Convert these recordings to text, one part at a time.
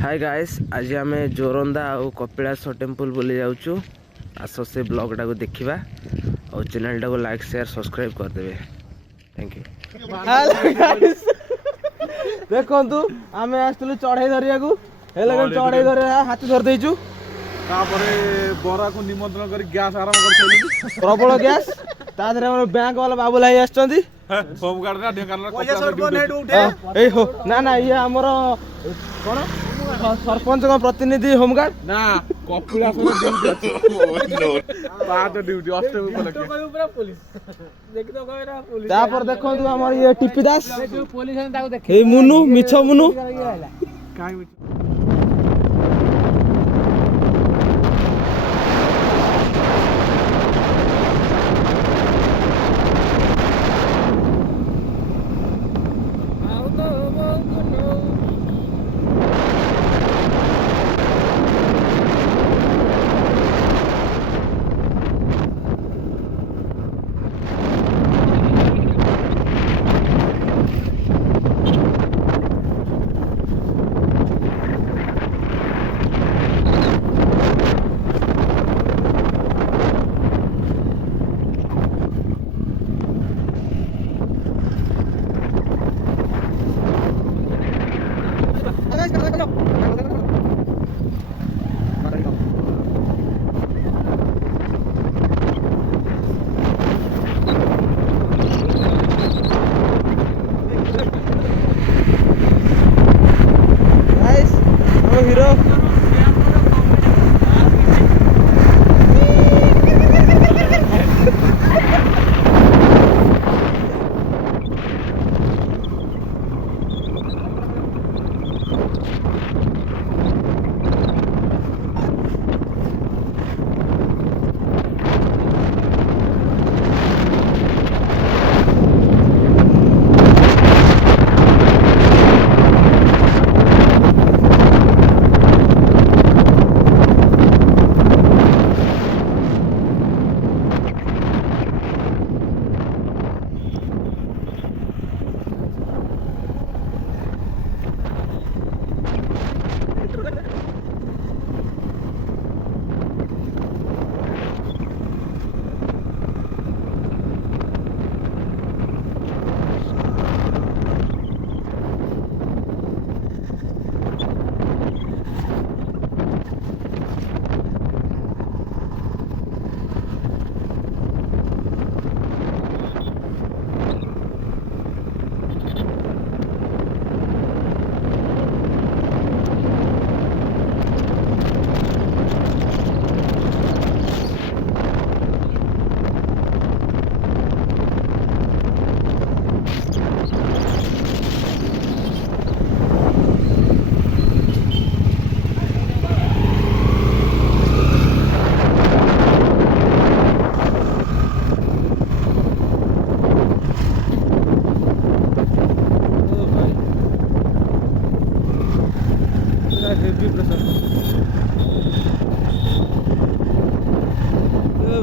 Hi guys, आज आम जोरंदा और कपिलास टेम्पल बुली जाऊँ। आस से ब्लॉगटा को देखा और चैनलटा को लाइक शेयर सब्सक्राइब करदे। Thank you. देखु आम आसलु चढ़ई धरिया चढ़ई धरिया हाथी धरी देचु बरा को निमंत्रण कर गैस आरंभ कर प्रबल गैस बैंक वाला बाबू भाई आछंती होमगार्ड ना ना ना ये हमर कोन सरपंच का प्रतिनिधि होमगार्ड ना कपिलास ड्यूटी पाँच ड्यूटी अष्टमी पूरा पुलिस देख तो कहरा पुलिस तापर देखो तू हमर ये टिप्पी दास पुलिस ने ताको देखे ए मुनु मिछ मुनु काई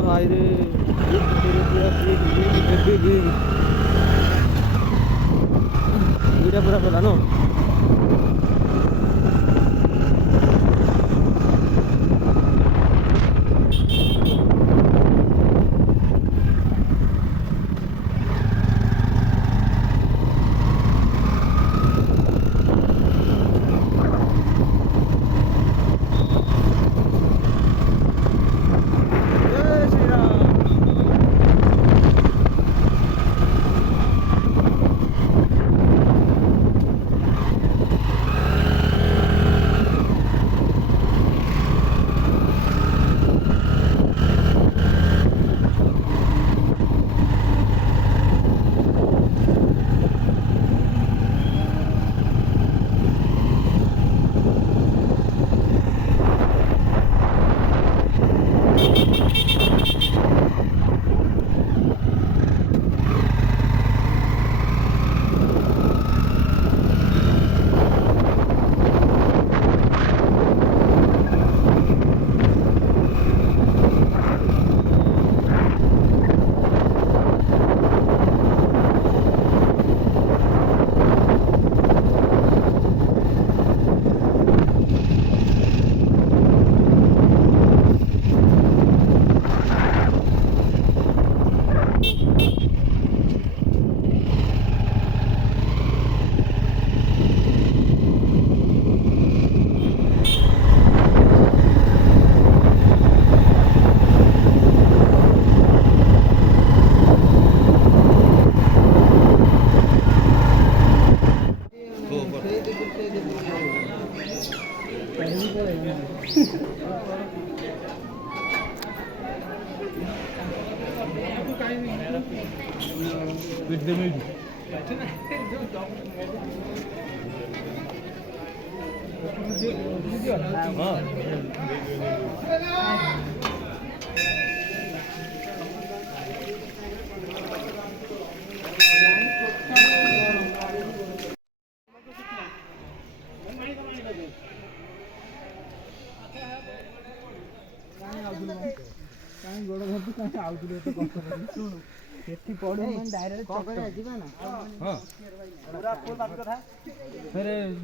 भाई रे पूरा पता नो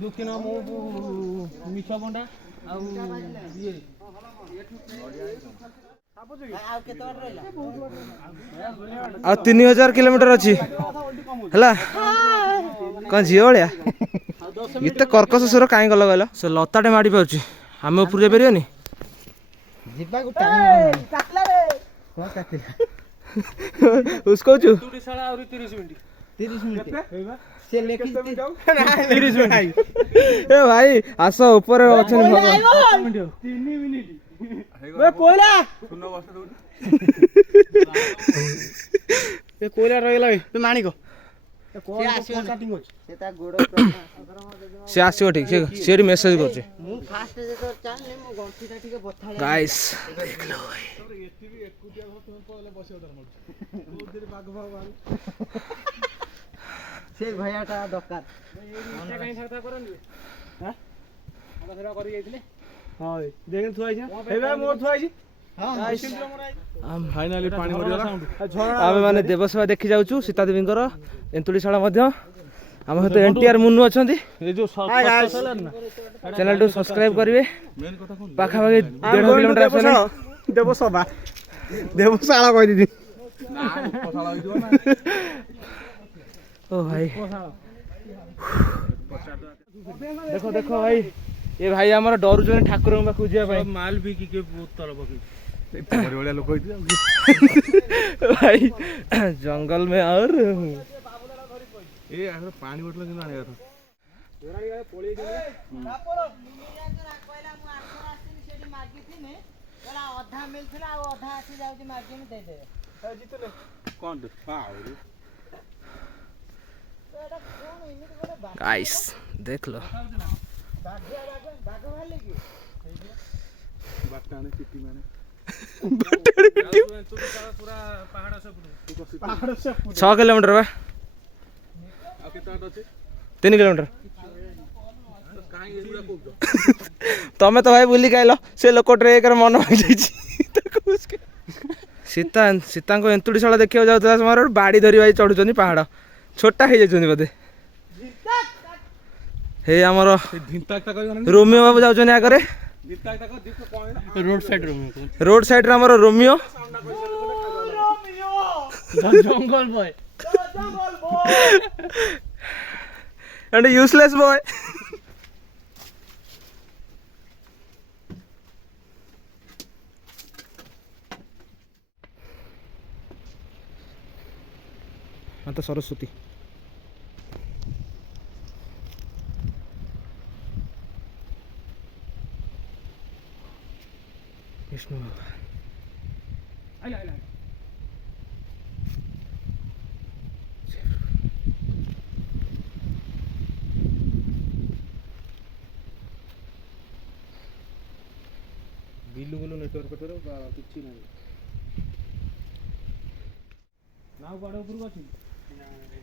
दुखी न मिछ बंडा आ 3000 किलोमीटर अच्छी है कौन झील भाया इतने कर्कश सुर कहीं गल कहल से लताटे माड़ी पाऊँ आम उपरू जापरियोनी उसको 30 मिनट ए भाई आस ऊपर अच्छा कोयला रही माणिक सी आसो ठीक सी मेसेज कर गाइस देख लो से भैयाटा दरकार फाइनाली पानी आमे माने देवसेवा देखि जाउछु सीता देवींकर एंतुड़ीशाला मध्य आम सहित एनटीआर मुन्नू अच्छा चैनल टू सब्सक्राइब करेंगे पाखापाखि 1.5 किलोमीटर देवसभा देवशाला कह दी ओ भाई देखो देखो भाई ये भाई हमारा डर ठाकुर पाखु जाए माल भी कि बहुत तल लोक भाई जंगल में और पानी बोतल गाइस देख लो छः किलोमीटर बा 3 किलोमीटर तमें तो भाई बुलिक आइल से लोक ट्रेक मन सीता सीता को एंतुड़ीशाला देखा जाता समय बाड़ी धरी भाई चढ़ुं पहाड़ छोटा हो जाती बोधे हे आमर रोमियो बाबू जाऊँ आगे रोड साइड रे आमर Romeo jungle boy and useless boy माता सरस्वती विष्णु भगवान बिल्लू बोलो नेटवर्क किछि नै नाउ बाड़ ऊपर अछि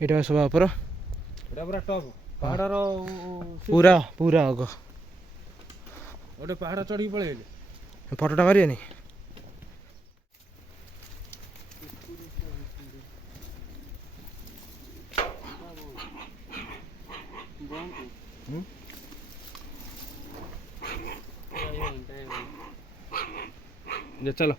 एटा सब ऊपर एटा पूरा टॉप पहाड़ रो पूरा पूरा अग ओटे पहाड़ चढ़ी पळे फोटोटा मारिए चलो